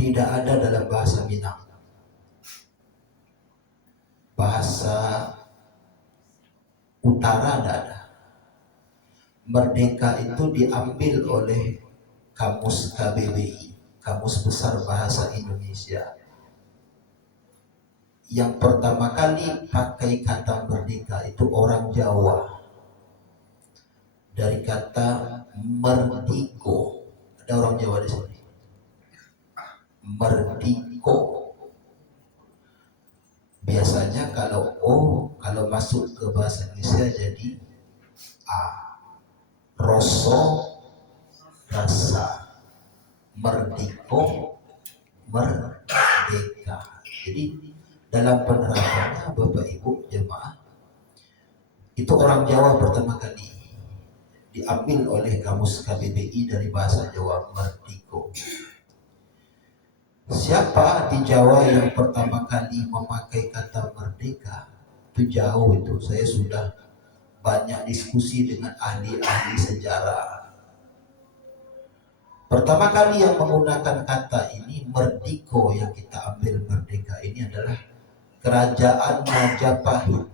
tidak ada dalam bahasa Minang. Bahasa utara tidak ada. Merdeka itu diambil oleh Kamus KBBI, Kamus Besar Bahasa Indonesia. Yang pertama kali pakai kata merdeka itu orang Jawa. Dari kata merdiko. Ada orang Jawa di sini. Merdiko. Biasanya kalau kalau masuk ke bahasa Indonesia jadi A. Rosso, rasa. Merdiko, merdeka. Jadi dalam penerapannya Bapak Ibu jemaah, itu orang Jawa pertama kali diambil oleh Kamus KBBI dari bahasa Jawa, merdiko. Siapa di Jawa yang pertama kali memakai kata merdeka? Itu jauh itu. Saya sudah banyak diskusi dengan ahli-ahli sejarah. Pertama kali yang menggunakan kata ini merdiko, yang kita ambil merdeka ini adalah Kerajaan Majapahit.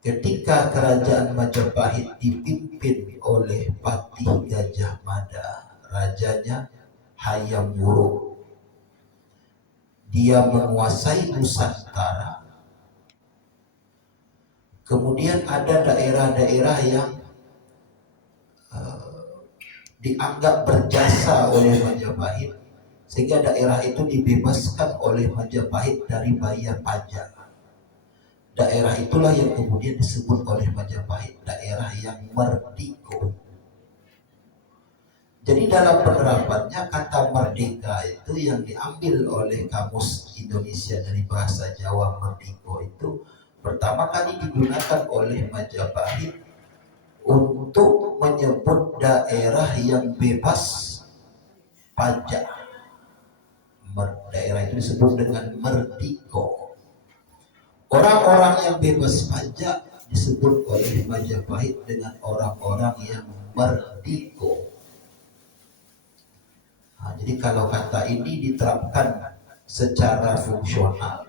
Ketika Kerajaan Majapahit dipimpin oleh Patih Gajah Mada, rajanya Hayam Wuruk. Dia menguasai Nusantara. Kemudian ada daerah-daerah yang dianggap berjasa oleh Majapahit, sehingga daerah itu dibebaskan oleh Majapahit dari bayar pajak. Daerah itulah yang kemudian disebut oleh Majapahit daerah yang merdiko. Jadi dalam penerapannya kata merdeka itu yang diambil oleh Kamus Indonesia dari bahasa Jawa, merdiko itu pertama kali digunakan oleh Majapahit untuk menyebut daerah yang bebas pajak. Daerah itu disebut dengan merdiko. Orang-orang yang bebas pajak disebut oleh Majapahit dengan orang-orang yang merdiko. Nah, jadi kalau kata ini diterapkan secara fungsional,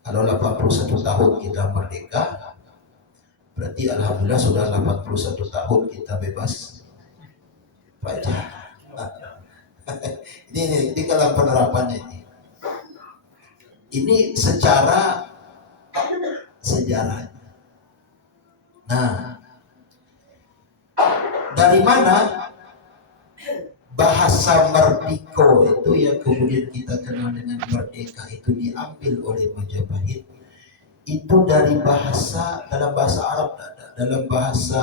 kalau 81 tahun kita merdeka, berarti alhamdulillah sudah 81 tahun kita bebas pajak. Ini kalau penerapannya ini secara sejarah. Nah, dari mana bahasa merdiko itu yang kemudian kita kenal dengan merdeka itu diambil oleh Majapahit? Itu dari bahasa, dalam bahasa Arab, dalam bahasa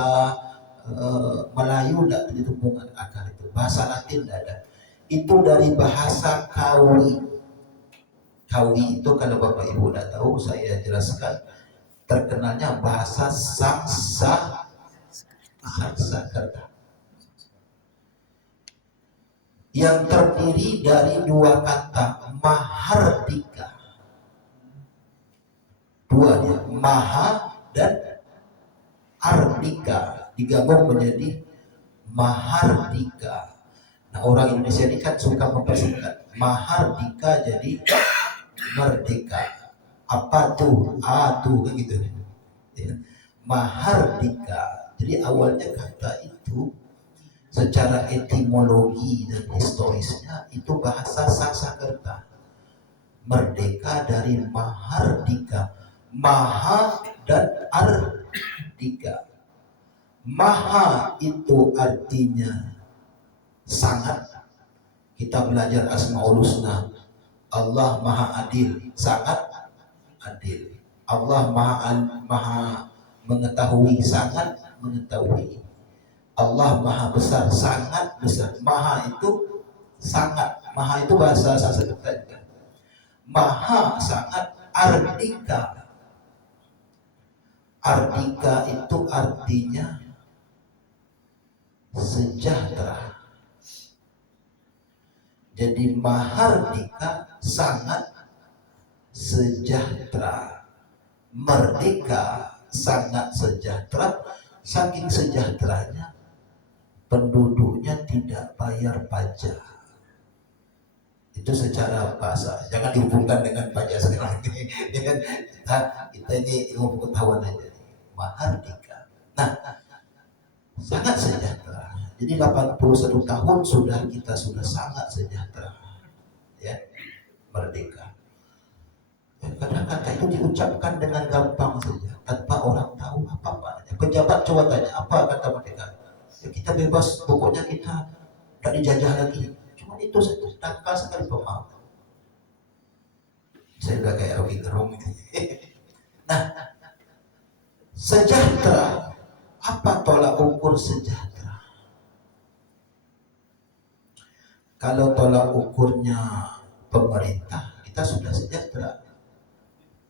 Melayu tidak ditemukan akar itu, bahasa Latin tidak ada. Itu dari bahasa Kawi. Kawi itu kalau Bapak Ibu tidak tahu, saya jelaskan. Terkenalnya bahasa Sanskerta yang terdiri dari dua kata, Mahardika. Dua dia, Maha dan Ardika, digabung menjadi Mahardika. Nah, orang Indonesia ini kan suka mempersingkat. Mahardika jadi merdeka. Apa tuh? Tuh kan gitu. Ya. Mahardika. Jadi awalnya kata itu secara etimologi dan historisnya itu bahasa Sanskerta. Merdeka dari Mahardika. Maha dan Ardika. Maha itu artinya sangat. Kita belajar Asmaul Husna. Allah Maha Adil, sangat adil. Allah Maha mengetahui, sangat mengetahui. Allah Maha Besar, sangat besar. Maha itu sangat. Maha itu bahasa Sanskerta. Maha sangat Ardika. Ardika itu artinya sejahtera. Jadi Mahardika sangat sejahtera. Merdeka sangat sejahtera. Saking sejahteranya penduduknya tidak bayar pajak. Itu secara bahasa, jangan dihubungkan dengan pajak sekarang ini. Kita ini ilmu pengetahuan aja. Mahardika. Nah, sangat sejahtera. Jadi 81 tahun kita sudah sangat sejahtera. Ya, merdeka. Kadang-kadang itu diucapkan dengan gampang saja, tanpa orang tahu apa-apa. Pejabat coba tanya, apa kata merdeka? Ya, kita bebas, pokoknya kita tidak dijajah lagi. Cuma itu saja, dangkal sekali pemahaman. Saya udah kayak Rocky Gerung. Nah, sejahtera, apa tolak ukur sejahtera? Kalau tolak ukurnya pemerintah, kita sudah sejahtera.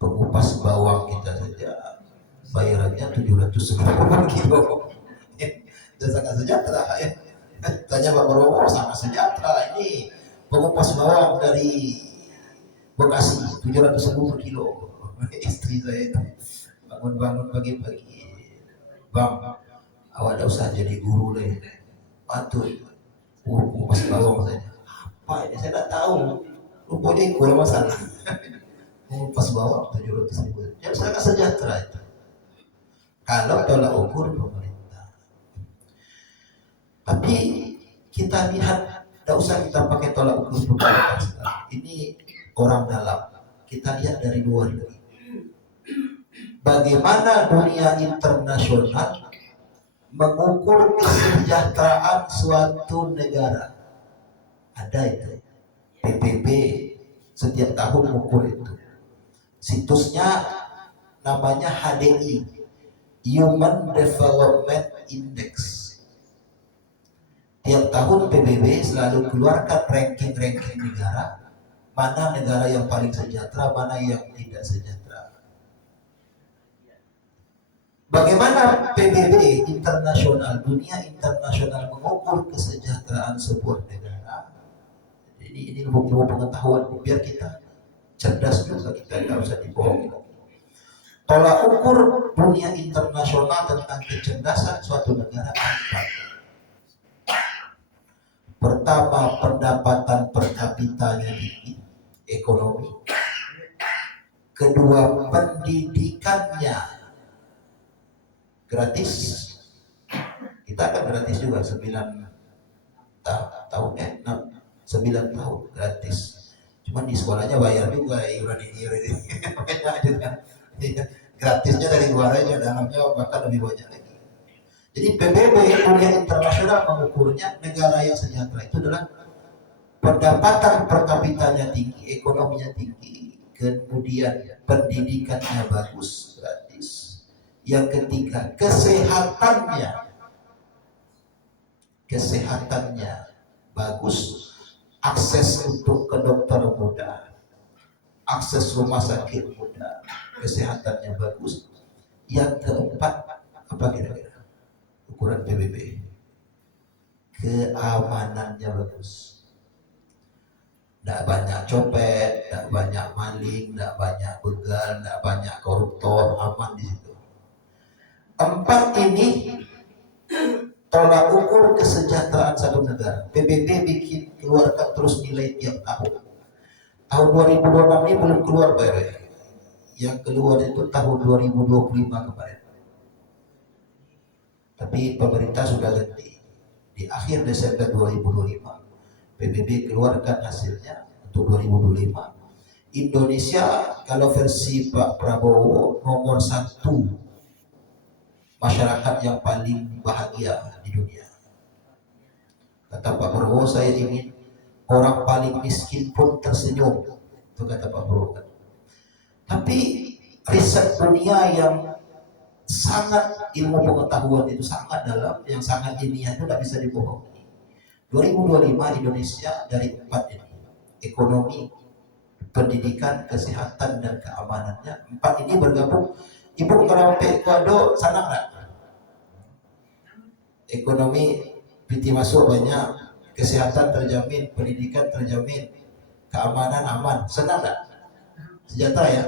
Pengupas bawang kita saja bayarannya 790 kilo. Itu sangat sejahtera ya. Tanya Pak Prabowo, sangat sejahtera ini. Pengupas bawang dari Bekasi 710 kilo. Istri saya itu bangun-bangun pagi-pagi, Bang, awak tidak usah jadi guru deh, bantu pengupas bawang saja. Apa ini, saya tidak tahu. Rupanya ikut masalah. Pas bawah 700.000. Ya sangat sejahtera itu. Kalau tolak ukur pemerintah. Tapi kita lihat, tidak usah kita pakai tolak ukur pemerintah. Ini orang dalam. Kita lihat dari luar negeri. Bagaimana dunia internasional mengukur kesejahteraan suatu negara. Ada itu. PBB setiap tahun mengukur itu. Situsnya namanya HDI, Human Development Index. Tiap tahun PBB selalu keluarkan ranking-ranking negara, mana negara yang paling sejahtera, mana yang tidak sejahtera. Bagaimana PBB internasional, dunia internasional mengukur kesejahteraan sebuah negara? Ini ilmu pengetahuan biar kita cerdas juga, kita tidak usah dibohongi. Tolak ukur dunia internasional tentang kecerdasan suatu negara apa? Pertama, pendapatan per kapitanya tinggi, ekonomi. Kedua, pendidikannya gratis. Kita akan gratis juga 9 tahun 9 tahun gratis. Cuman di sekolahnya bayar juga iuran ini. Gratisnya dari luar aja, dalamnya bahkan lebih banyak lagi. Jadi PBB dunia internasional mengukurnya negara yang sejahtera itu adalah pendapatan per kapitanya tinggi, ekonominya tinggi, kemudian pendidikannya bagus, gratis. Yang ketiga, kesehatannya bagus, akses untuk ke dokter mudah, akses rumah sakit mudah, kesehatannya bagus. Yang keempat, apa kira-kira ukuran PBB? Keamanannya bagus. Tidak banyak copet, tidak banyak maling, tidak banyak begal, tidak banyak koruptor, aman di situ. 4 ini tolak ukur kesejahteraan satu negara. PBB keluarkan terus nilai tiap tahun. Tahun 2026 ini belum keluar Pak. Yang keluar itu tahun 2025 kemarin. Tapi pemerintah sudah ganti. Di akhir Desember 2025 PBB keluarkan hasilnya untuk 2025. Indonesia kalau versi Pak Prabowo nomor 1 masyarakat yang paling bahagia di dunia. Kata Pak Prabowo, saya ingin orang paling miskin pun tersenyum. Itu kata Pak Prabowo. Tapi riset dunia yang sangat ilmu pengetahuan itu sangat dalam, yang sangat ilmiah itu tidak bisa dibohongi. 2025 Indonesia dari 4 ini, ekonomi, pendidikan, kesehatan, dan keamanannya, 4 ini bergabung. Ibu kalau ke Ecuador senang nggak? Ekonomi PT masuk banyak, kesehatan terjamin, pendidikan terjamin, keamanan aman, senang nggak? Sejahtera ya.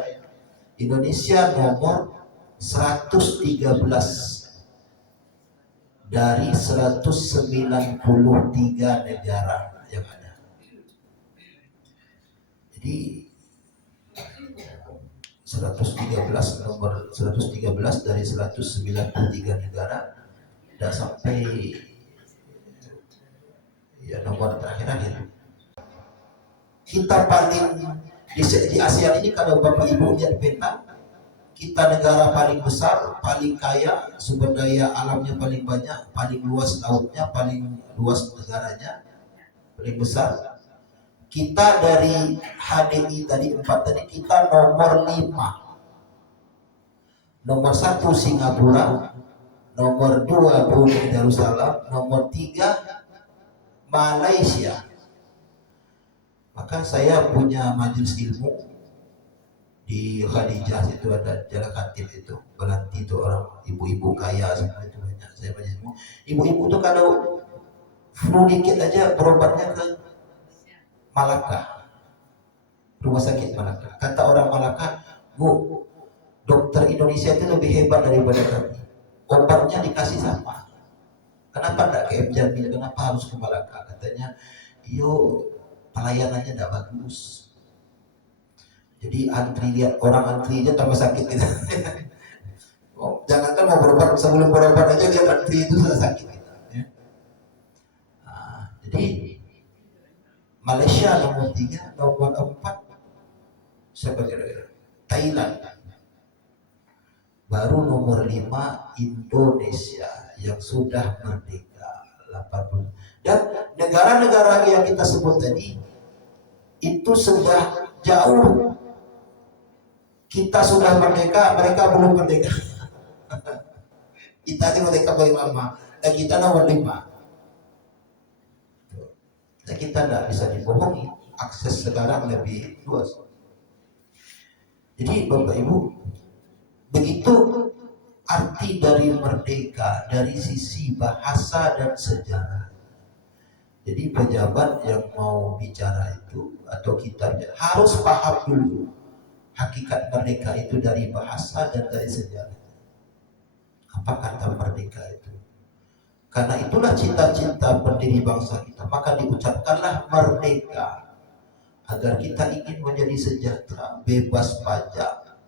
Indonesia nomor 113 dari 193 negara yang ada. Jadi 113, nomor 113 dari 193 negara, tidak sampai ya nomor terakhir-akhir. Kita paling di ASEAN ini, kalau Bapak Ibu lihat peta, kita negara paling besar, paling kaya, sumber daya alamnya paling banyak, paling luas lautnya, paling luas negaranya, paling besar. Kita dari HDI tadi 4 tadi, kita nomor 5. Nomor 1 Singapura, nomor 2 Brunei Darussalam, nomor 3 Malaysia. Maka saya punya majelis ilmu di Khadijah, itu ada Jalan Khatib itu, berarti itu orang ibu-ibu kaya semua itu banyak. Saya majelis ilmu, ibu-ibu tuh kalau flu dikit aja berobatnya ke Malaka, rumah sakit Malaka. Kata orang Malaka, Bu, dokter Indonesia itu lebih hebat daripada kami, obatnya dikasih sama. Kenapa tidak ke M Jamil, kenapa harus ke Malaka? Katanya, iyo pelayanannya tidak bagus. Jadi antri, lihat orang antrinya tambah sakit gitu. Oh, jangankan mau berobat, sebelum berobat aja lihat antri itu sudah sakit gitu. Ya. Nah, jadi Malaysia nomor 3, nomor 4 siapa kira-kira? Thailand. Baru nomor 5 Indonesia yang sudah merdeka 80. Dan negara-negara yang kita sebut tadi itu sudah jauh. Kita sudah merdeka, mereka belum merdeka. Kita ini merdeka paling lama, dan kita nomor 5. Nah, kita tidak bisa dibohongi, akses sekarang lebih luas. Jadi Bapak Ibu, begitu arti dari merdeka dari sisi bahasa dan sejarah. Jadi pejabat yang mau bicara itu atau kita harus paham dulu hakikat merdeka itu dari bahasa dan dari sejarah. Apa kata merdeka itu? Karena itulah cita-cita pendiri bangsa kita, maka diucapkanlah merdeka agar kita ingin menjadi sejahtera, bebas pajak,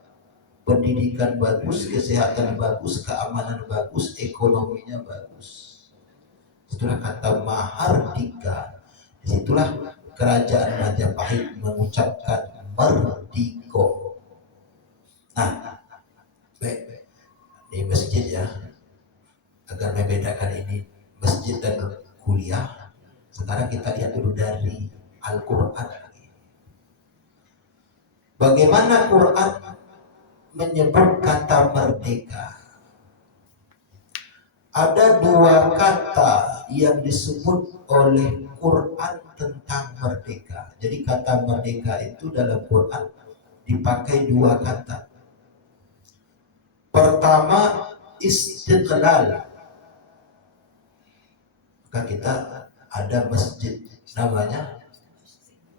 pendidikan bagus, kesehatan bagus, keamanan bagus, ekonominya bagus. Itulah kata Mahardika. Disitulah kerajaan Majapahit mengucapkan merdiko. Nah, baik, di masjid ya, agar membedakan ini masjid dan kuliah. Sekarang kita lihat dulu dari Al-Quran. Bagaimana Quran menyebut kata merdeka? Ada 2 kata yang disebut oleh Quran tentang merdeka. Jadi kata merdeka itu dalam Quran dipakai 2 kata. Pertama, istiqlal. Maka kita ada masjid namanya,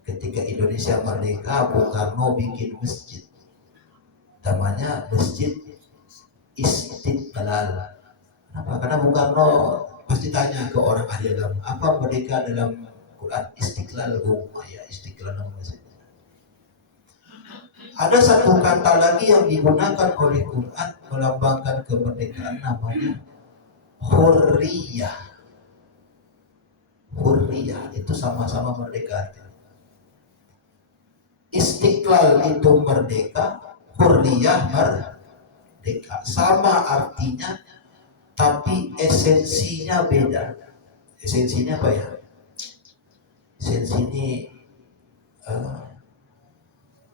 ketika Indonesia merdeka, Bung Karno bikin masjid namanya Masjid Istiqlal. Kenapa? Karena Bung Karno pasti tanya ke orang ahli agama, apa merdeka dalam Quran? Istiqlal, ya Istiqlal namanya. Ada satu kata lagi yang digunakan oleh Quran melambangkan kemerdekaan, namanya hurriyah. Hurriyah itu sama-sama merdeka. Istiqlal itu merdeka, hurriyah merdeka. Sama artinya, tapi esensinya beda. Esensinya apa ya? Esensi ini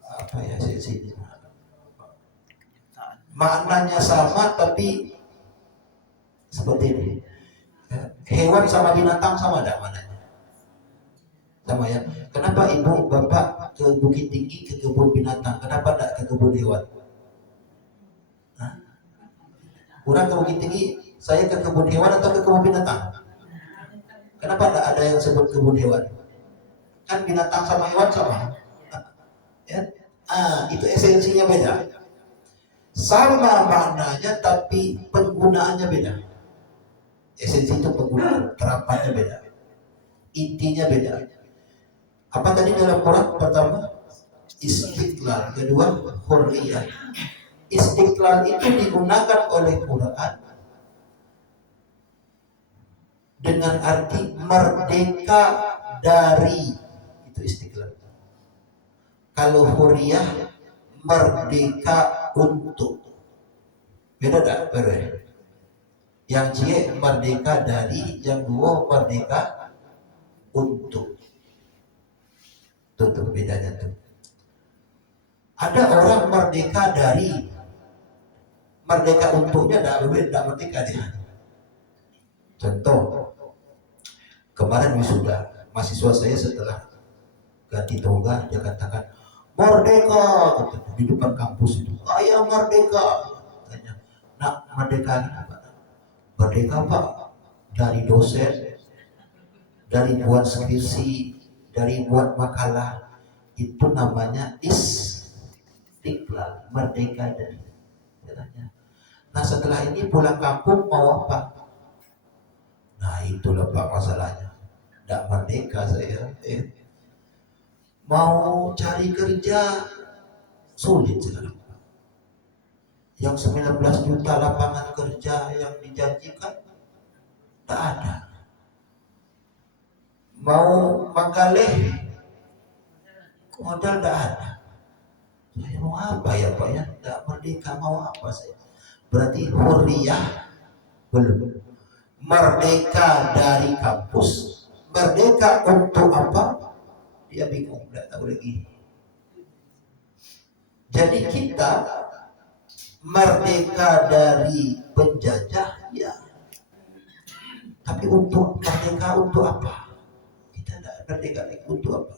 apa ya esensinya? Maknanya sama, tapi seperti ini. Hewan sama binatang sama ada maknanya? Sama ya. Kenapa ibu bapak ke Bukit Tinggi ke kebun binatang? Kenapa tidak ke kebun hewan? Hah? Kurang ke Bukit Tinggi, saya ke kebun hewan atau ke kebun binatang? Kenapa tidak ada yang sebut kebun hewan? Kan binatang sama hewan sama. Ya? Itu esensinya beda. Sama maknanya tapi penggunaannya beda. Esensi itu penggunaan, terapannya beda. Intinya beda. Apa tadi dalam Quran pertama? istiqlal, kedua hurriyah. Istiqlal itu digunakan oleh Quran dengan arti merdeka dari, itu istiqlal. Kalau hurriyah merdeka untuk, beda tak? Beda. Yang cie merdeka dari, yang dua merdeka untuk. Tuh bedanya tuh. Ada orang merdeka dari, merdeka untuknya tidak merdeka dia. Contoh, kemarin wisuda mahasiswa saya setelah ganti toga, dia katakan merdeka gitu, di depan kampus itu. Ayah merdeka. Tanya, nak merdeka apa? Merdeka Pak, dari dosen, dari buat skripsi, dari buat makalah. Itu namanya istiqlal, merdeka dari. Nah setelah ini pulang kampung mau apa? Nah itulah Pak masalahnya. Tidak merdeka saya. Mau cari kerja sulit sekarang. Yang 19 juta lapangan kerja yang dijanjikan tak ada. Mau menggalih modal tak ada. Saya mau apa ya Pak ya? Tidak merdeka, mau apa saya? Berarti hurriyah belum. Merdeka dari kampus. Merdeka untuk apa? Dia bingung, tidak tahu lagi. Jadi kita merdeka dari penjajah, ya. Tapi untuk merdeka untuk apa? Kita tidak merdeka lagi untuk apa?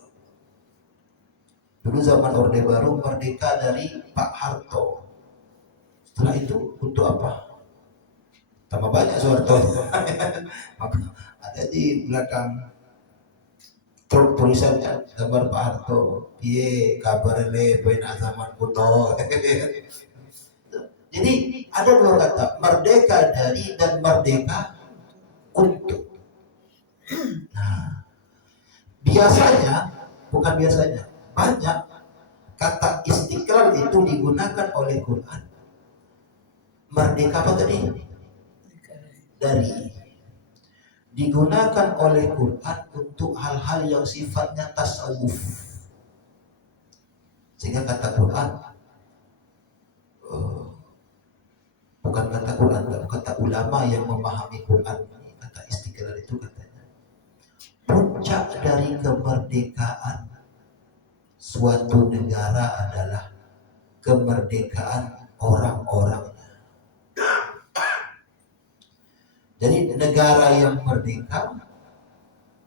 Dulu zaman Orde Baru merdeka dari Pak Harto. Setelah itu untuk apa? Tambah banyak Soeharto. Ada di belakang truk tulisannya gambar Pak Harto. Piye kabar le penak zaman kuto. Jadi ada dua kata, merdeka dari dan merdeka untuk. Nah, biasanya, bukan biasanya, banyak kata istiqlal itu digunakan oleh Quran. Merdeka apa tadi? Dari. Digunakan oleh Quran untuk hal-hal yang sifatnya tasawuf. Sehingga kata Quran, bukan kata Quran, kata ulama yang memahami Quran, kata istiqlal itu katanya, puncak dari kemerdekaan suatu negara adalah kemerdekaan orang-orangnya. Jadi negara yang merdeka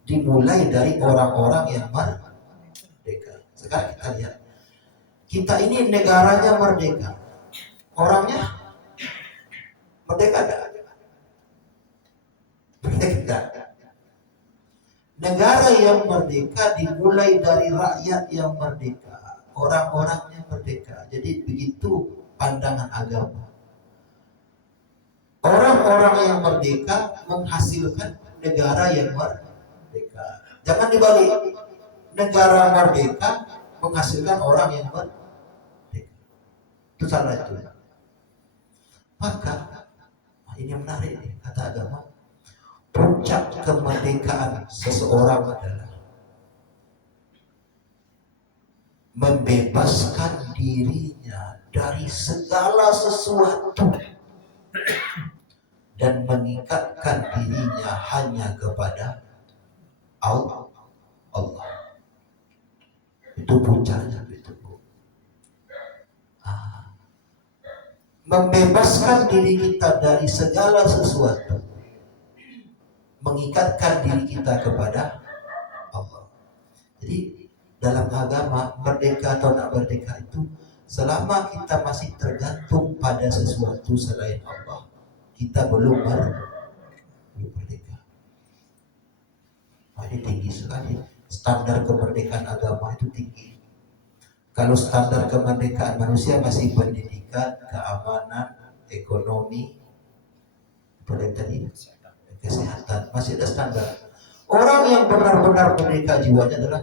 dimulai dari orang-orang yang merdeka. Sekarang kita lihat, kita ini negaranya merdeka, orangnya merdeka enggak? Merdeka. Negara yang merdeka dimulai dari rakyat yang merdeka, orang-orangnya merdeka. Jadi begitu pandangan agama. Orang-orang yang merdeka menghasilkan negara yang merdeka. Jangan dibalik. Negara merdeka menghasilkan orang yang merdeka. Itu salah itu. Maka ini menarik nih, kata agama. Puncak kemerdekaan seseorang adalah membebaskan dirinya dari segala sesuatu dan mengikatkan dirinya hanya kepada Allah. Itu puncaknya itu. Membebaskan diri kita dari segala sesuatu, mengikatkan diri kita kepada Allah. Jadi dalam agama merdeka atau tak merdeka itu, selama kita masih tergantung pada sesuatu selain Allah, kita belum merdeka. Ini tinggi sekali. Standar kemerdekaan agama itu tinggi. Kalau standar kemerdekaan manusia masih pendidikan, keamanan, ekonomi, kesehatan, masih ada standar. Orang yang benar-benar merdeka jiwanya adalah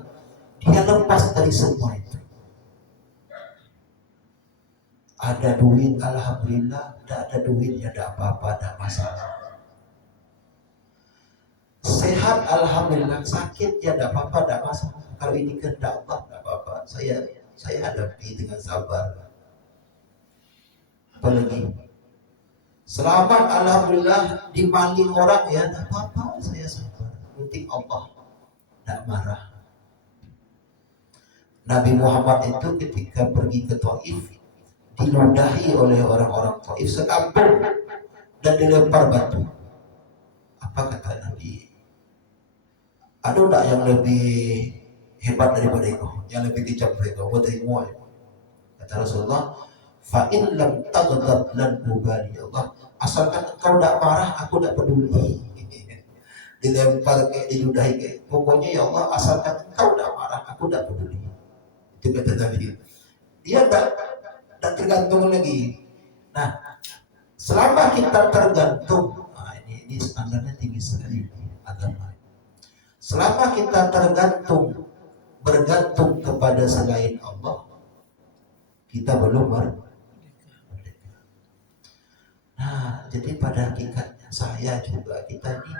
dia lepas dari semua itu. Ada duit, alhamdulillah. Tidak ada duit, ya tidak apa-apa, tidak masalah. Sehat, alhamdulillah. Sakit, ya tidak apa-apa, tidak masalah. Kalau ini kehendak Allah, tidak apa-apa. Saya hadapi dengan sabar. Apalagi selamat, alhamdulillah. Dimaling orang, ya tidak apa-apa, saya sabar. Penting Allah tidak marah. Nabi Muhammad itu ketika pergi ke Taif diludahi oleh orang-orang Taif sekampung dan dilempar batu. Apa kata Nabi? Ada enggak yang lebih hebat daripada itu, yang lebih kejam mereka? Kata Rasulullah, fa in lam taghdab lan ubali Allah, asalkan engkau tidak marah, aku tidak peduli. Dilempar kayak diludahi kayak, pokoknya ya Allah, asalkan engkau tidak marah, aku tidak peduli. Itu kata Nabi. Dia tak tergantung lagi. Nah, selama kita tergantung, nah ini standarnya tinggi sekali agama. Selama kita bergantung kepada selain Allah, kita belum merdeka. Nah, jadi pada hakikatnya saya juga, kita ini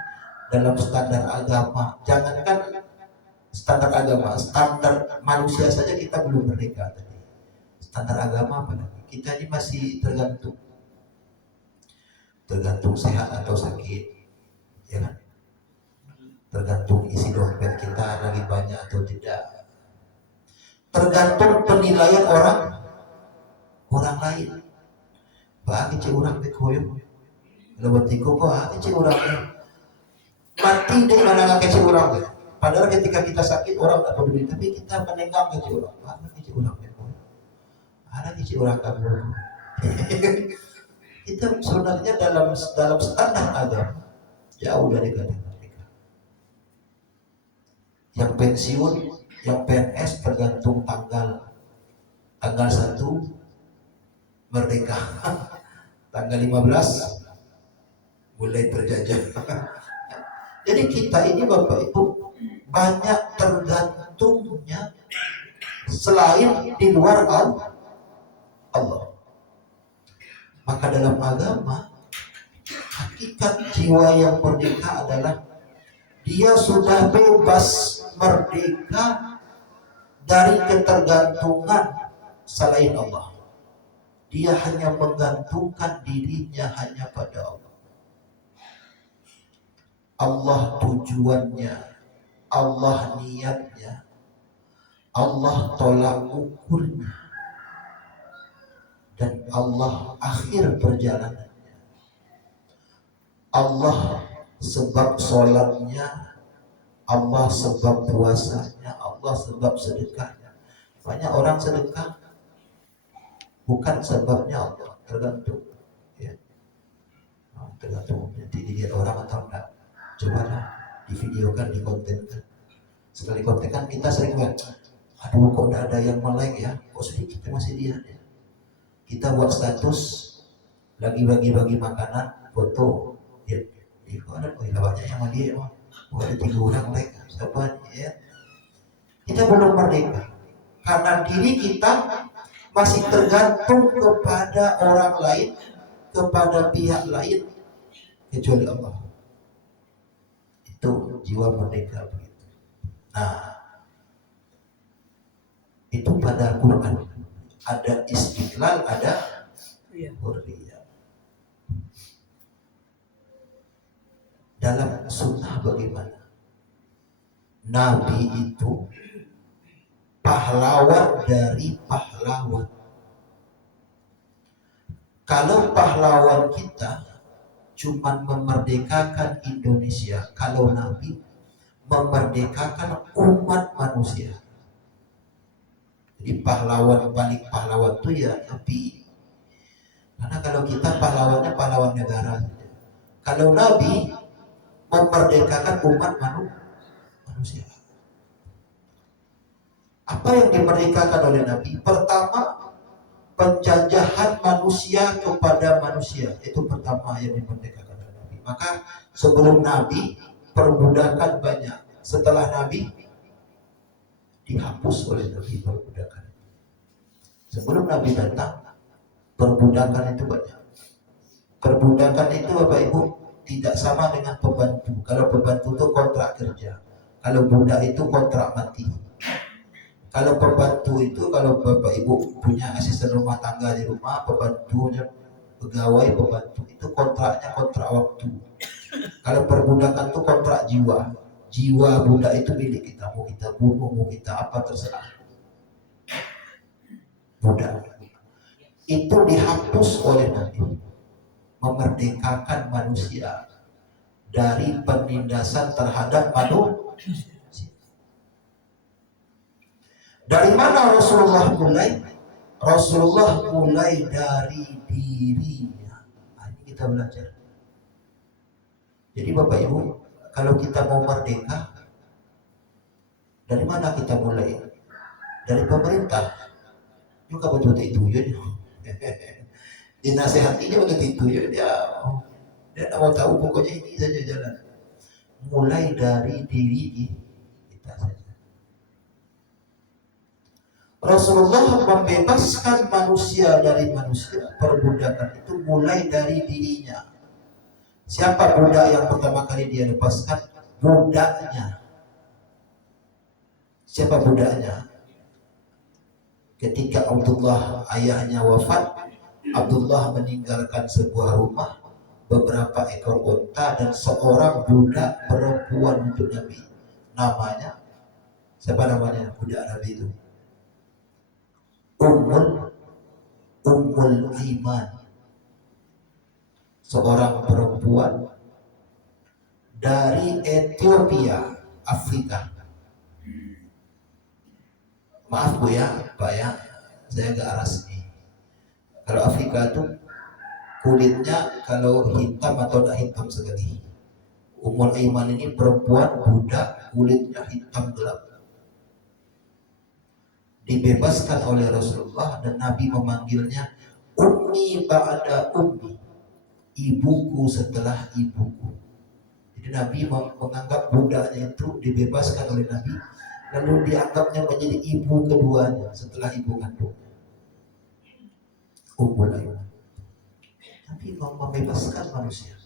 dalam standar agama, jangankan standar agama, standar manusia saja kita belum merdeka tadi. Standar agama apa lagi? Kita ini masih tergantung sehat atau sakit, ya kan? Tergantung isi dompet kita lagi banyak atau tidak. Tergantung penilaian orang lain. Bah kecil orang bekoyo, lewat tiko kok kecil orang mati deh mana kecil orang. Padahal ketika kita sakit orang tak peduli, tapi kita menengok kecil orang. Ada kecil orang bekoyo, ada kecil orang kamu. Kita sebenarnya dalam standar agama jauh dari kata. Yang pensiun, yang PNS tergantung tanggal 1 merdeka, tanggal 15 mulai terjajah. Jadi kita ini Bapak Ibu banyak tergantungnya selain di luar Allah. Maka dalam agama, hakikat jiwa yang merdeka adalah dia sudah bebas merdeka dari ketergantungan selain Allah. Dia hanya menggantungkan dirinya hanya pada Allah. Allah tujuannya, Allah niatnya, Allah tolak ukurnya, dan Allah akhir perjalanannya. Allah sebab sholatnya, Allah sebab puasanya, Allah sebab sedekahnya. Banyak orang sedekah bukan sebabnya Allah, tergantung. Ya. Tergantung nanti dilihat orang atau enggak. Cobalah divideokan, dikontenkan. Sekali kontenkan kita sering lihat, aduh kok enggak ada yang like ya, kok sedikit masih lihat ya. Kita buat status lagi bagi-bagi makanan, foto, ya, ada banyak yang dia mah. Ada 3 orang like, siapa ya? Kita belum merdeka karena diri kita masih tergantung kepada orang lain, kepada pihak lain kecuali Allah. Itu jiwa merdeka begitu. Nah, itu pada Quran ada istiqlal, ada hurriyah. Dalam sunnah bagaimana? Nabi itu pahlawan dari pahlawan. Kalau pahlawan kita cuma memerdekakan Indonesia, kalau Nabi memerdekakan umat manusia. Jadi pahlawan paling pahlawan itu ya Nabi. Karena kalau kita pahlawannya pahlawan negara. Kalau Nabi memerdekakan umat manusia. Apa yang dimerdekakan oleh Nabi? Pertama, penjajahan manusia kepada manusia. Itu pertama yang dimerdekakan oleh Nabi. Maka sebelum Nabi, perbudakan banyak. Setelah Nabi, dihapus oleh Nabi perbudakan. Sebelum Nabi datang, Perbudakan itu banyak. Perbudakan itu Bapak Ibu tidak sama dengan pembantu. Kalau pembantu itu kontrak kerja, kalau budak itu kontrak mati. Kalau pembantu itu, kalau Bapak Ibu punya asisten rumah tangga di rumah, pembantunya pegawai pembantu itu kontraknya kontrak waktu. Kalau perbudakan itu kontrak jiwa. Jiwa budak itu milik kita, mau kita bunuh, mau kita apa terserah. Budak itu dihapus oleh Nabi, memerdekakan manusia dari penindasan terhadap manusia. Dari mana Rasulullah mulai? Rasulullah mulai dari dirinya. Nah, ini kita belajar. Jadi Bapak Ibu, kalau kita mau merdeka, dari mana kita mulai? Dari pemerintah. Juga betul itu ya. Dinasehatinya begitu itu ya. Dia tidak mau tahu, pokoknya ini saja jalan. Mulai dari diri kita saja. Rasulullah membebaskan manusia dari manusia. Perbudakan itu mulai dari dirinya. Siapa budak yang pertama kali dia lepaskan? Budaknya. Siapa budaknya? Ketika Abdullah ayahnya wafat, Abdullah meninggalkan sebuah rumah, beberapa ekor unta dan seorang budak perempuan untuk Nabi. Namanya, siapa namanya budak Nabi itu? Ummul Aiman, seorang perempuan dari Ethiopia, Afrika. Maaf Bu ya, Pak ya, saya agak rasmi. Kalau Afrika itu kulitnya kalau hitam atau tidak hitam sekali. Ummul Aiman ini perempuan budak, kulitnya hitam gelap. Dibebaskan oleh Rasulullah dan Nabi memanggilnya ummi ba'da ummi, ibuku setelah ibuku. Jadi Nabi menganggap budaknya itu dibebaskan oleh Nabi, lalu dianggapnya menjadi ibu keduanya setelah ibu kandung. Ummul Aiman. Nabi membebaskan manusia.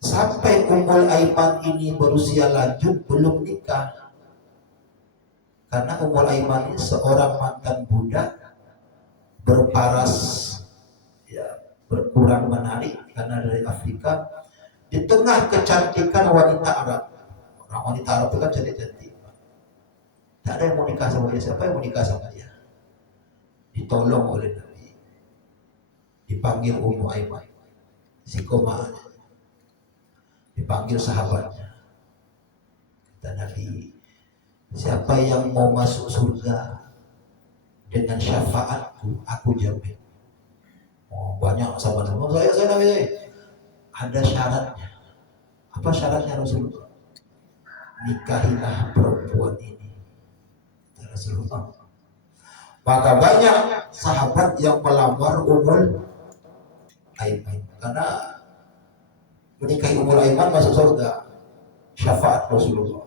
Sampai Ummul Aiman ini berusia lanjut, belum nikah. Karena Ummul Aiman ini seorang mantan budak, berparas, ya, berkurang menarik karena dari Afrika, di tengah kecantikan wanita Arab. Orang wanita Arab itu kan cantik-cantik. Tak ada yang mau nikah sama dia. Siapa yang mau nikah sama dia? Ditolong oleh Nabi. Dipanggil Ummul Aiman, si komaannya. Dipanggil sahabatnya. Kata Nabi, siapa yang mau masuk surga dengan syafaatku, aku jamin. Oh, banyak sahabat saya Nabi. Ada syaratnya. Apa syaratnya Rasulullah? Nikahilah perempuan ini. Rasulullah. Maka banyak sahabat yang melamar Ummul Aiman karena menikahi Ummul Aiman masuk surga. Syafaat Rasulullah.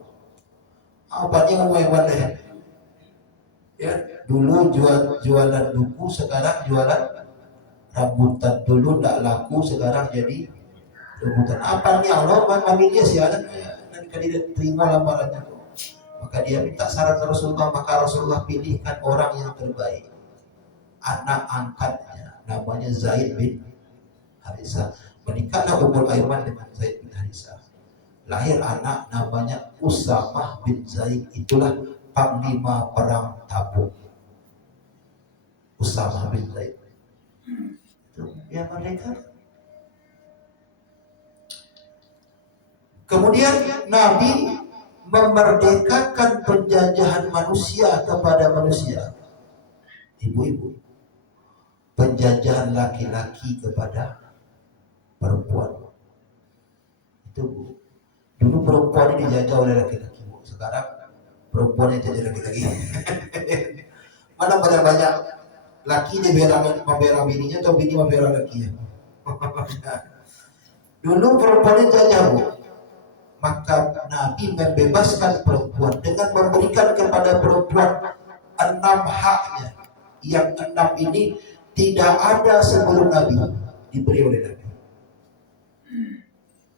Apa nih Ummul Aiman deh? Ya, dulu jualan buku, sekarang jualan rambutan. Dulu tidak laku, sekarang jadi rambutan. Apa nih Allah memilih dia siaran dan tidak terima lamarannya. Maka dia minta saran ke Rasulullah, maka Rasulullah pilihkan orang yang terbaik. Anak angkatnya namanya Zaid bin Harisah. Menikahlah Ummul Aiman dengan Zaid bin Harisah. Lahir anak namanya Usamah bin Zaid. Itulah panglima perang Tabuk. Usamah bin Zaid. Itu yang mereka. Kemudian Nabi memerdekakan penjajahan manusia kepada manusia. Ibu-ibu, penjajahan laki-laki kepada perempuan. Itu dulu perempuan ini dijajah oleh laki-laki. Sekarang perempuan yang dijajah laki-laki. Mana banyak laki membela bininya atau bini membela laki ya? Dulu perempuan ini dijajah Bu. Maka Nabi membebaskan perempuan dengan memberikan kepada perempuan 6 haknya. Yang 6 ini tidak ada sebelum Nabi, diberi oleh Nabi.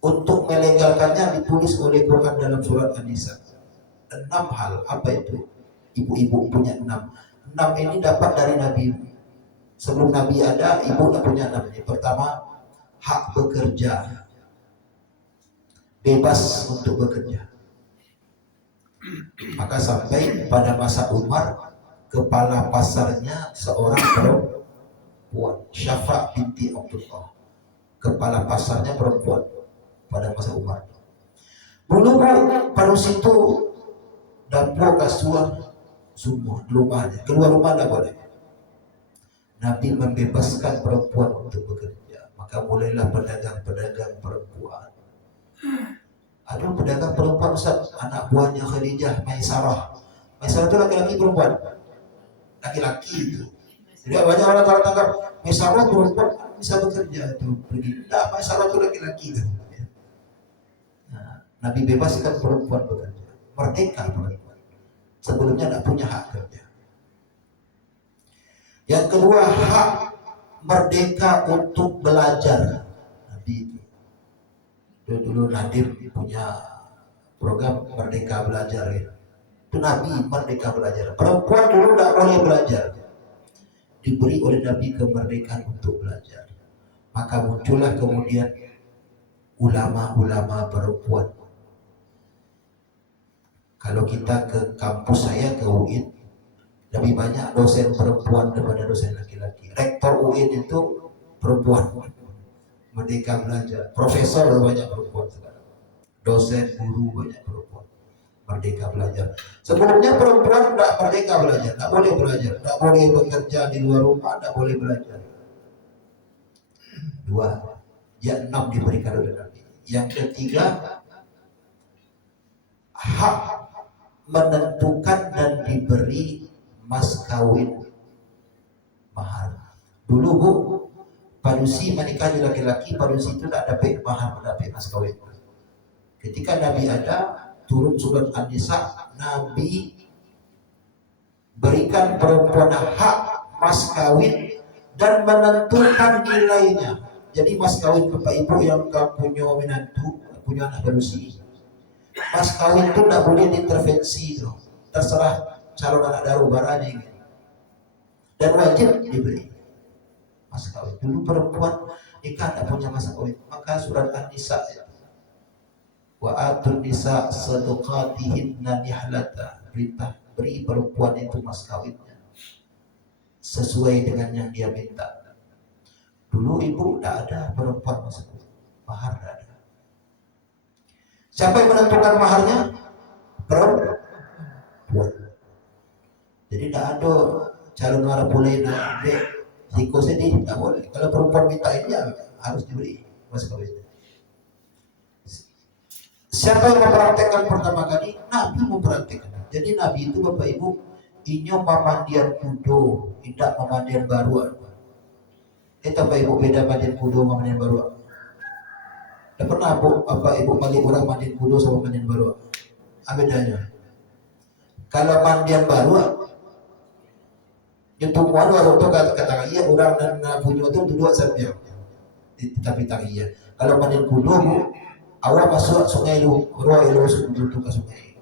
Untuk melegalkannya ditulis oleh Quran dalam surat An-Nisa. 6 hal, apa itu? Ibu-ibu punya 6. 6 ini dapat dari Nabi. Sebelum Nabi ada, ibu tak punya 6 ini. Pertama, hak bekerja. Bebas untuk bekerja. Maka sampai pada masa Umar, kepala pasarnya seorang perempuan, Syafa binti Abdullah. Kepala pasarnya perempuan pada masa Umar. Dulu pada situ dapur kasur semua di rumahnya, keluar rumah tidak boleh. Nabi membebaskan perempuan untuk bekerja, maka mulailah pedagang-pedagang perempuan. Ada pedagang perempuan Ustaz, anak buahnya Khadijah, Maisarah. Maisarah itu laki-laki perempuan? Laki-laki itu. Jadi banyak orang kalau tangkap Maisarah perempuan bisa bekerja itu. Tidak, Maisarah itu laki-laki itu. Nabi bebaskan perempuan bekerja, merdeka perempuan. Sebelumnya tidak punya hak kerja. Yang kedua, hak merdeka untuk belajar. Nabi itu. Dulu Nadim punya program Merdeka Belajar ya. Itu Nabi merdeka belajar. Perempuan dulu tidak boleh belajar. Diberi oleh Nabi kemerdekaan untuk belajar. Maka muncullah kemudian ulama-ulama perempuan. Kalau kita ke kampus saya, ke UIN, lebih banyak dosen perempuan daripada dosen laki-laki. Rektor UIN itu perempuan, merdeka belajar. Profesor banyak perempuan sekarang. Dosen, guru banyak perempuan, merdeka belajar. Sebelumnya perempuan tidak merdeka belajar, tidak boleh belajar, tidak boleh bekerja di luar rumah, tidak boleh belajar. 2, yang 6 diberikan oleh Nabi. Yang ketiga, hak menentukan dan diberi mas kawin mahar. Dulu Bu, padusi menikahi laki-laki, padusi itu tidak dapat mahar, tidak dapat mas kawin. Ketika Nabi ada, turun surat An-Nisa, Nabi berikan perempuan hak mas kawin dan menentukan nilainya. Jadi mas kawin bapak ibu yang punya menantu, punya anak padusi, mas kawin itu tidak boleh diintervensi itu. Terserah calon anak daru baranya dan wajib diberi mas kawin. Dulu perempuan nikah tidak punya mas kawin, maka surat An-Nisa wa atun nisa sadaqatihinna nihlata, perintah beri perempuan itu mas kawinnya sesuai dengan yang dia minta. Dulu ibu tidak ada perempuan mas kawin, mahar tidak ada. Siapa yang menentukan maharnya? Perempuan. Jadi tidak ada calon warah boleh nak hiko sedih, tidak boleh. Kalau perempuan minta ini ya harus diberi mas kawin. Siapa yang mempraktekkan pertama kali? Nabi mempraktekkan. Jadi Nabi itu bapak ibu inyo memandian kudo, tidak memandian baru. Bapak ibu beda mandian kudo sama mandian baru. Tak pernah bapak ibu balik orang mandian kudo sama mandian baru. Apa bedanya? Kalau mandian baru YouTube waru atau kata iya orang dan punya itu duduk sambil tapi tak iya. Kalau mandian kudo awal masuk sungai lu, roh lu duduk ke sungai.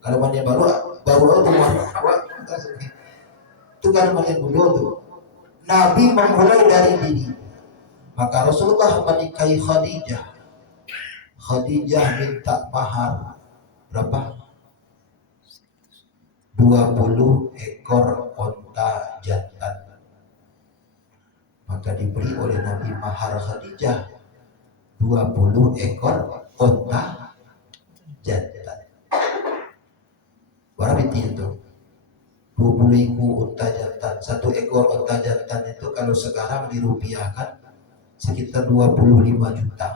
Kalau mandian baru itu awal ke sungai. Itu kan mandian kudo tuh. Nabi memulai dari diri. Maka Rasulullah menikahi Khadijah. Khadijah minta mahar berapa? 20 ekor onta jantan. Maka diberi oleh Nabi mahar Khadijah 20 ekor onta jantan. Berapa itu? 20.000 onta jantan. 1 ekor onta jantan itu kalau sekarang dirupiahkan sekitar 25 juta.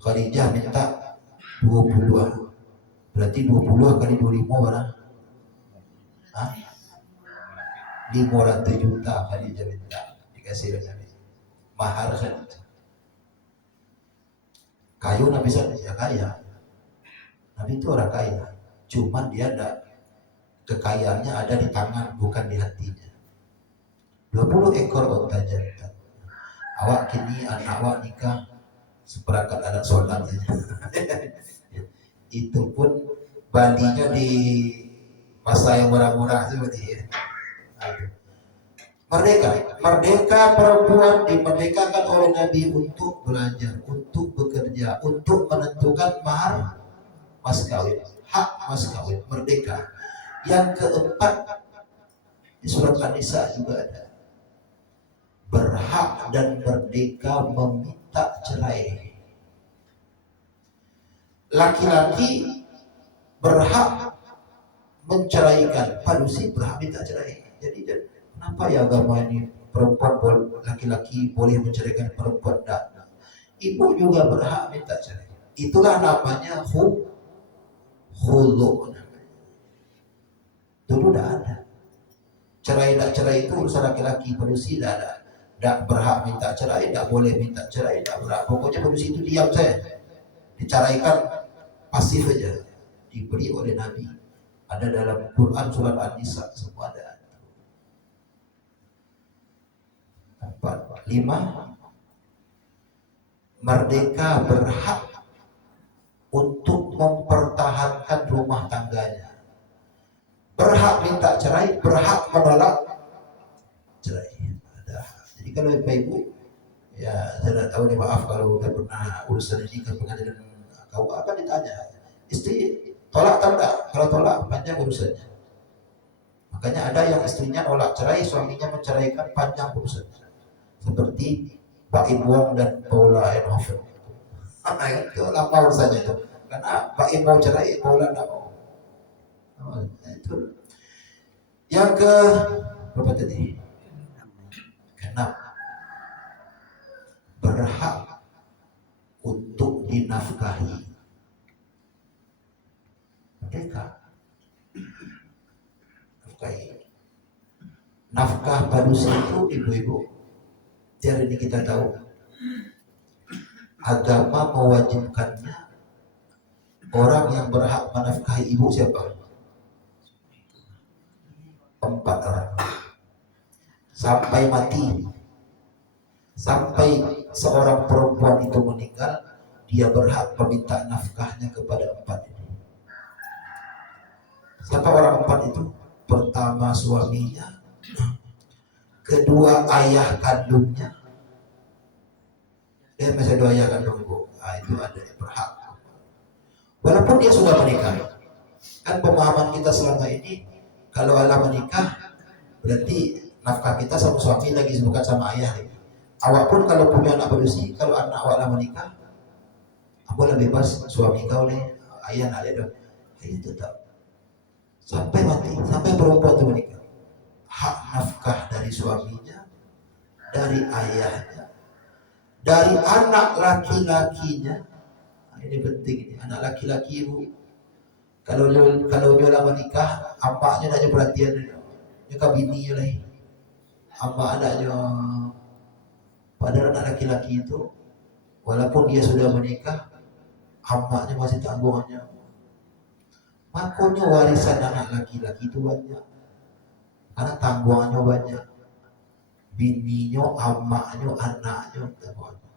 Khadijah minta 20. Berarti 20 kali 25 berapa? 500 juta Khadijah minta. Dikasih oleh Nabi mahar Khadijah. Kayu Nabi ya kaya. Nabi itu orang kaya. Cuman dia Kekayaannya ada di tangan, bukan di hatinya. 20 ekor unta jantan. Awak kini anak awak nikah seperangkat alat sholat saja. Itu pun bandinya di masa yang murah-murah seperti ini. Merdeka, merdeka perempuan dimerdekakan oleh Nabi untuk belajar, untuk bekerja, untuk menentukan mahar mas kawin, hak mas kawin, merdeka. Yang keempat di surat An-Nisa juga ada, berhak dan merdeka meminta cerai. Laki-laki berhak menceraikan, padusi berhak minta cerai. Jadi kenapa ya agama ini perempuan laki-laki boleh menceraikan perempuan tidak? Ibu juga berhak minta cerai. Itulah namanya khulu. Dulu tidak ada. Cerai tidak cerai itu urusan laki-laki, padusi tidak ada. Tidak berhak minta cerai, tidak boleh minta cerai, tidak berhak. Pokoknya padusi itu diam saja. Diceraikan pasif saja. Diberi oleh Nabi. Ada dalam Quran surat An-Nisa, semua ada. 4, 5, merdeka berhak untuk mempertahankan rumah tangganya, berhak minta cerai, berhak menolak cerai. Ada. Jadi kalau Bapak Ibu, ya saya tidak tahu nih, maaf kalau udah pernah urusan ini ke pengadilan KUA akan ditanya, istri tolak atau enggak? Kalau tolak panjang urusannya. Makanya ada yang istrinya nolak cerai, suaminya menceraikan, panjang urusannya. Seperti Pak Ibuang dan Paula Eindhoven. Itu lama urusannya itu. Karena Pak Ibu mau cerai, Paula tidak mau. Itu. Yang ke berapa tadi? Keenam, berhak untuk dinafkahi. Merdeka. Nafkahi. Nafkah padusi itu, ibu-ibu, hari ini kita tahu agama mewajibkannya. Orang yang berhak menafkahi ibu siapa? 4 orang. Sampai mati, sampai seorang perempuan itu meninggal, dia berhak meminta nafkahnya kepada 4 ini. Siapa orang 4 itu? Pertama suaminya, kedua ayah kandungnya, dia masih ada ayah kandung ibu. Itu ada berhak. Walaupun dia sudah menikah. Kan pemahaman kita selama ini, kalau Allah menikah berarti nafkah kita sama suami lagi, bukan sama ayah lagi. Awak pun kalau punya anak padusi, kalau anak awak lah menikah, boleh bebas, suami kau nih, ayah nak lihat. Itu tetap sampai mati, sampai perempuan itu menikah, hak nafkah dari suaminya, dari ayahnya, dari anak laki-lakinya. Ini penting, ini anak laki-laki ibu. Kalau dia menikah, ampaknya nak perhatian, dia kabini lagi. Ampak anaknya, padahal anak laki-laki itu, walaupun dia sudah menikah, ampaknya masih tanggungannya. Makanya warisan anak laki-laki itu banyak, karena tanggungannya banyak. Bininya, amaknya, anaknya, tanggungannya.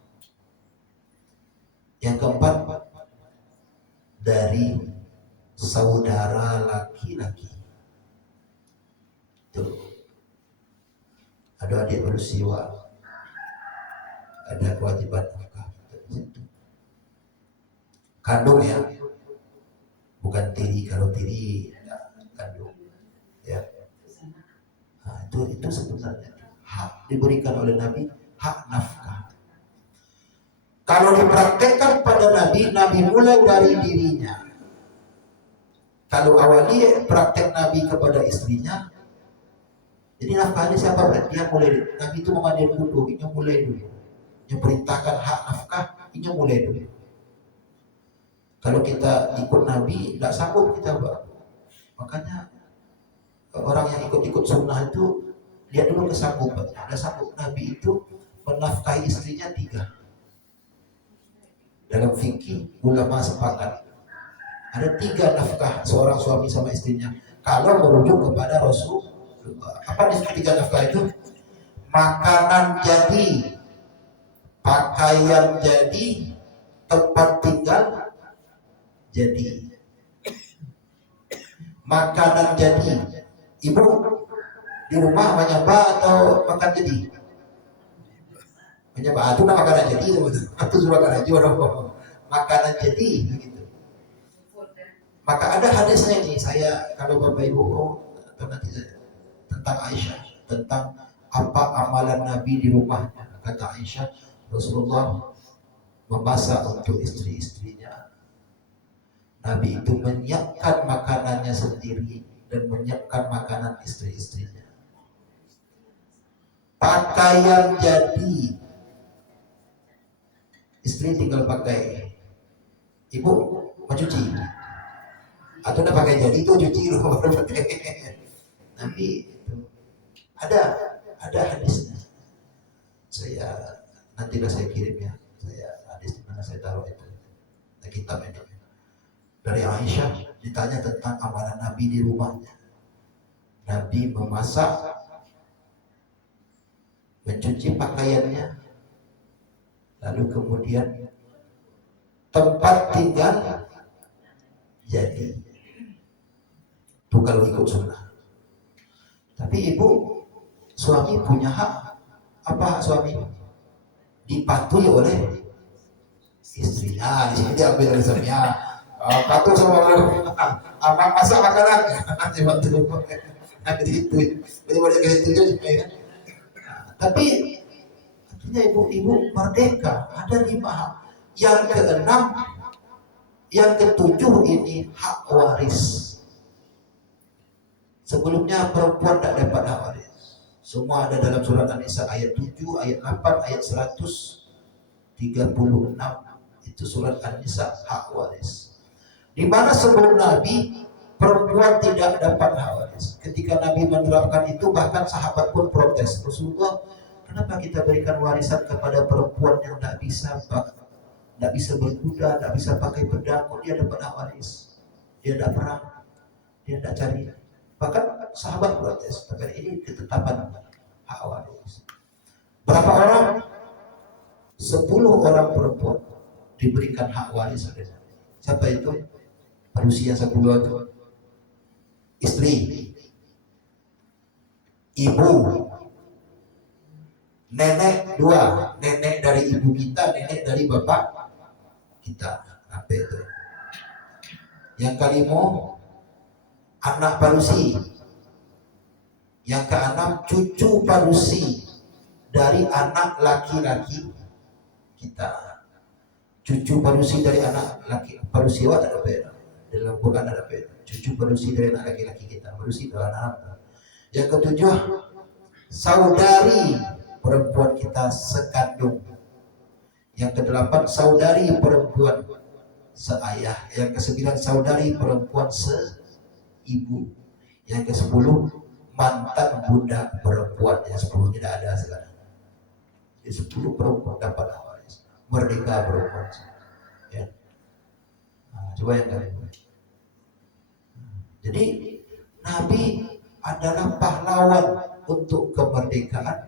Yang keempat, dari saudara laki-laki. Tuh. Ada adik berusia, ada kewajiban nafkah. Kandung ya, bukan tiri. Kalau tiri kandung, ya. Nah, itu sebenarnya hak diberikan oleh Nabi, hak nafkah. Kalau dipraktekkan pada Nabi mulai dari dirinya. Kalau awalnya praktek Nabi kepada istrinya, jadi nafkahnya siapa? Dia mulai. Nabi itu memanggil dulu, ini mulai dulu. Yang perintahkan hak nafkah, ini mulai dulu. Kalau kita ikut Nabi, tidak sanggup kita, Pak. Makanya orang yang ikut sunnah itu lihat dulu kesanggupan. Ada sanggup. Nabi itu menafkahi istrinya 3. Dalam fikih ulama sepakat ada 3 nafkah seorang suami sama istrinya. kalau merujuk kepada Rasulullah. Apa di ketiga nafkah itu? Makanan jadi, pakaian jadi, tempat tinggal jadi. Makanan jadi, ibu di rumah menyembah atau makan jadi? Menyembah itu nama makanan jadi, itu sudah makanan jadi, makanan jadi begitu. Maka ada hadisnya ini, saya kalau bapak ibu atau nanti tentang Aisyah, tentang apa amalan Nabi di rumahnya. Kata Aisyah, Rasulullah memasak untuk istri-istrinya. Nabi itu menyiapkan makanannya sendiri dan menyiapkan makanan istri-istrinya. Pakaian jadi, istri tinggal pakai, ibu mencuci atau udah pakai jadi itu cuci loh baru pakai. Nabi itu ada hadisnya. Saya nanti saya kirim ya, saya hadis di mana saya taruh itu, kitab ini. Dari Aisyah ditanya tentang amalan Nabi di rumahnya. Nabi memasak, mencuci pakaiannya, lalu kemudian tempat tinggal jadi. Itu kalau ikut sunnah. Tapi ibu, suami punya hak. Apa hak suami? Dipatuhi oleh istrinya. Di sini diambil oleh suaminya. Patuh sama abang masak makanan dibantu nanti itu jadi banyak itu juga. Tapi artinya ibu-ibu merdeka. Ada 5 hak. Yang ke-6, yang ke-7 ini hak waris. Sebelumnya perempuan tak dapat hak waris. Semua ada dalam surat An-Nisa ayat 7, ayat 8, ayat 136. Itu surat An-Nisa hak waris. Di mana sebelum Nabi perempuan tidak dapat hak waris. Ketika Nabi menerapkan itu, bahkan sahabat pun protes. Rasulullah, kenapa kita berikan warisan kepada perempuan yang tidak bisa berkuda, tidak bisa pakai pedang, kok dia dapat hak waris? Dia tidak perang, dia tidak cari. Bahkan sahabat protes. Tapi ini ketetapan hak waris. Berapa orang? 10 orang perempuan diberikan hak waris. Siapa itu? Manusia 10 itu. Istri, ibu, nenek 2, nenek dari ibu kita, nenek dari bapak kita. Apa itu? Yang kelima, anak parusi. Yang keenam, cucu parusi dari anak laki-laki kita. Cucu parusi dari anak laki parusi ada beda. Dalam Quran ada beda. Cucu parusi dari anak laki-laki kita. Parusi adalah anak. Yang ke-7, saudari perempuan kita sekandung. Yang ke-8, saudari perempuan seayah. Yang ke-9, saudari perempuan seibu. Yang ke-10, mantan budak perempuan. Yang 10 tidak ada sekarang. Jadi 10 perempuan dapat waris. Merdeka perempuan. Ya. Nah, coba yang kalian. Jadi Nabi adalah pahlawan untuk kemerdekaan.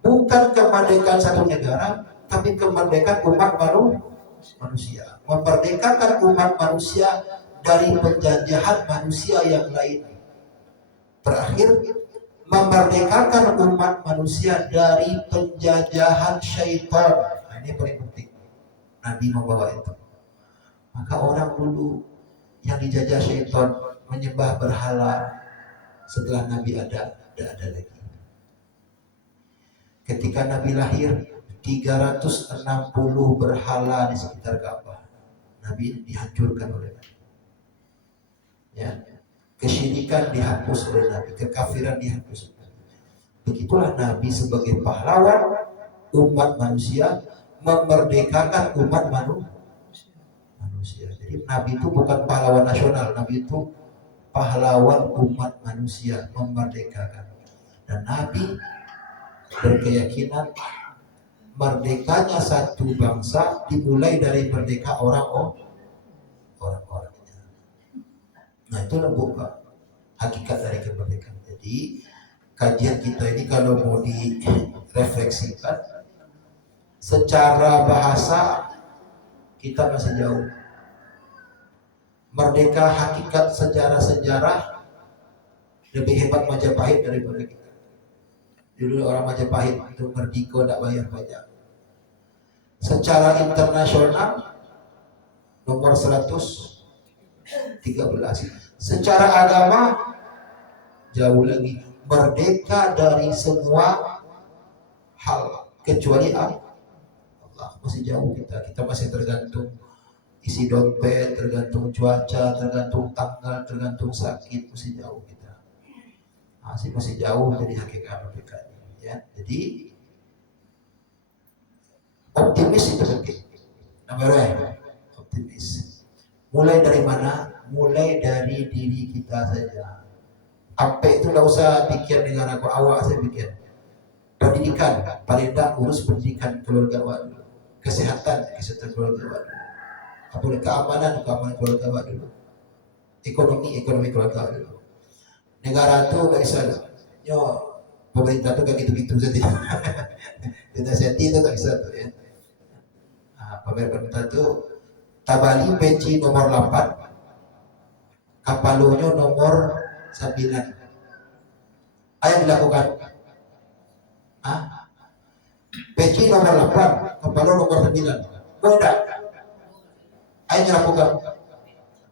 Bukan kemerdekaan satu negara, tapi kemerdekaan umat manusia. Memerdekakan umat manusia dari penjajahan manusia yang lain. Terakhir, memerdekakan umat manusia dari penjajahan syaitan. Nah, ini paling penting. Nabi membawa itu. Maka orang dulu yang dijajah syaitan menyembah berhala, setelah Nabi ada, tidak ada lagi. Ketika Nabi lahir, 360 berhala di sekitar Ka'bah. Nabi dihancurkan oleh Nabi. Ya. Kesyirikan dihapus oleh Nabi, kekafiran dihapus. Begitulah Nabi sebagai pahlawan umat manusia memerdekakan umat manusia. Jadi Nabi itu bukan pahlawan nasional, Nabi itu pahlawan umat manusia memerdekakan. Dan Nabi berkeyakinan merdekanya satu bangsa dimulai dari merdeka orang-orangnya. Nah itu bukan. hakikat dari kemerdekaan. Jadi kajian kita ini kalau mau direfleksikan secara bahasa kita masih jauh. Merdeka hakikat sejarah-sejarah lebih hebat Majapahit daripada kita. Dulu orang Majapahit itu merdeka tidak bayar pajak. Secara internasional nomor 113. Secara agama jauh lagi, merdeka dari semua hal kecuali Allah. Masih jauh kita masih tergantung isi dompet, tergantung cuaca, tergantung tanggal, tergantung sakit, masih jauh kita. Masih jauh dari hakikat merdeka ya. Jadi optimis itu penting. Nomor 2, optimis. Mulai dari mana? Mulai dari diri kita saja. Sampai itu tidak usah pikir dengan aku, awak saya pikir. Pendidikan, paling tidak urus pendidikan keluarga awak dulu. Kesehatan keluarga awak dulu. Apalagi keamanan keluarga awak dulu. Ekonomi keluarga awak dulu. Negara itu tidak bisa. Pemerintah itu kayak gitu-gitu saja. Tidak seti itu tak bisa tuh ya. Pemerintah itu Tabali peci nomor 8, Kapalonya nomor 9. Yang dilakukan? Peci nomor 8, Kapalo nomor 9. Mudah. Yang dilakukan?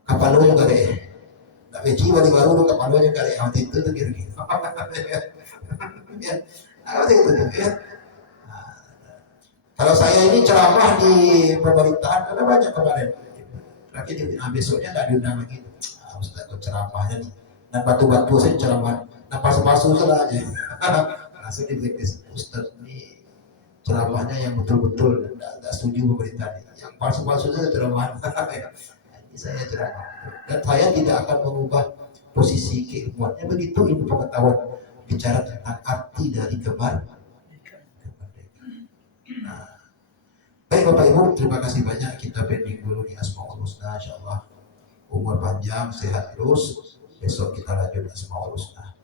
Kapalonya kare. Nak peci baru kapalonya kare. Waktu itu tuh kira-kira. Waktu itu ya. Kalau saya ini ceramah di pemerintahan ada banyak kemarin. Lagi besoknya nggak diundang lagi. Ustaz ceramahnya nih. Dan batu-batu saya ceramah. Nah palsu-palsu saja aja. Langsung di blacklist. Ustaz ini ceramahnya yang betul-betul nggak setuju pemerintah. Yang palsu-palsu saja ceramah. Ini saya ceramah. Dan saya tidak akan mengubah posisi keilmuannya. Begitu ilmu pengetahuan bicara tentang arti dari kemerdekaan. Baik Bapak Ibu, terima kasih banyak. Kita pending dulu di Asmaul Husna, insyaallah umur panjang, sehat terus. Besok kita lanjut Asmaul Husna.